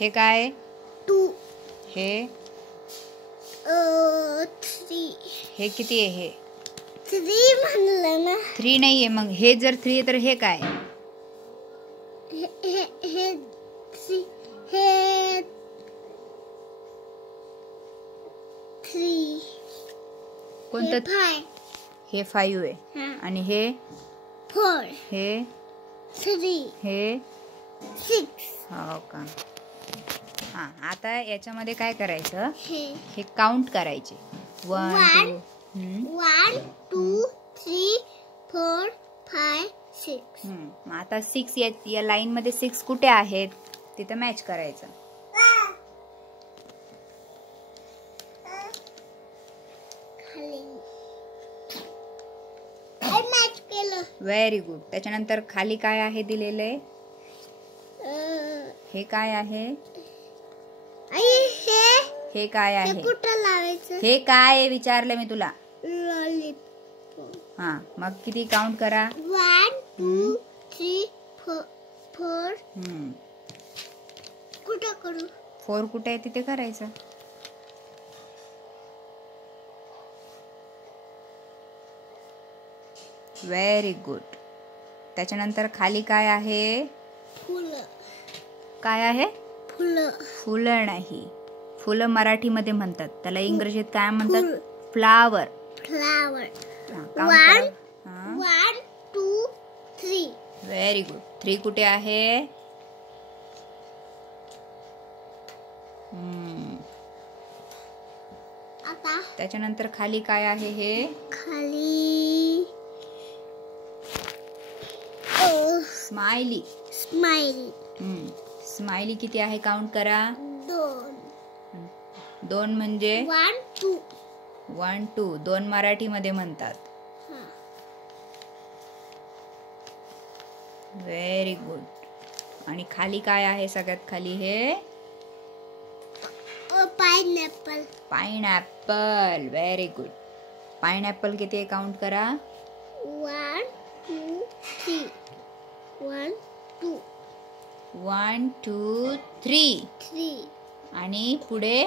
हे काय? 2. हे 3. हे किती आहे? हे 3 म्हणलं ना. 3 नाहीये. मग हे जर 3 आहे तर हे काय? हे 3. कोणतं? 5. हे 5 आहे. आणि हे 4. हे 3. हे 6. हो का? हा, आता याच्यामध्ये काय करायचं? हे काउंट करायचे. 1 2 3 4 5 6. आता 6 या लाईन मध्ये 6 कुठे आहेत? तिथे मॅच करायचं. मॅच केलं. Very good. त्याच्यानंतर खाली काय आहे दिलेले? हे काय आहे? हे काय आहे? कुठं लावायचं? हे काय आहे विचारलं मी तुला. लॉलीपॉप. हा, मग किती काउंट करा? 1 2 3 4. कुठं करू? 4 कुठे आहे तिथे करायचं. Very good. त्याच्यानंतर खाली काय आहे? फुलं. काय आहे? फुलं. फुलं नाही. फुलं मराठीमध्ये म्हणतात. त्याला इंग्रजीत काय म्हणतात? फ्लावर. फ्लावर. 1 2 3. Very good. 3 कुठे आहे? आता त्याच्यानंतर खाली काय आहे? हे खाली स्माइली. स्माइली. स्माइली किती आहे? काउंट करा. 2 म्हणजे 1 2. 1 2. 2 मराठीमध्ये म्हणतात. Very good. आणि खाली काय आहे? सगळ्यात खाली हे pineapple. Pineapple. Very good. Pineapple किती आहे? काउंट करा. 1 2 3. 1 2. 1 2 3. 3. आणि पुढे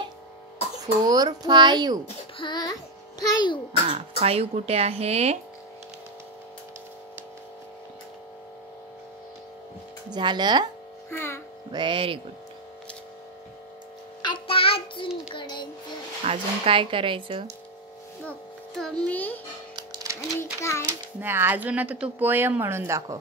4 5. 5. हा, 5 कुठे आहे? झालं. Very good. आता अजून करायचं. अजून काय करायचं? बघतो मी. आणि काय नाही, अजून आता तू पोयम म्हणून दाखव.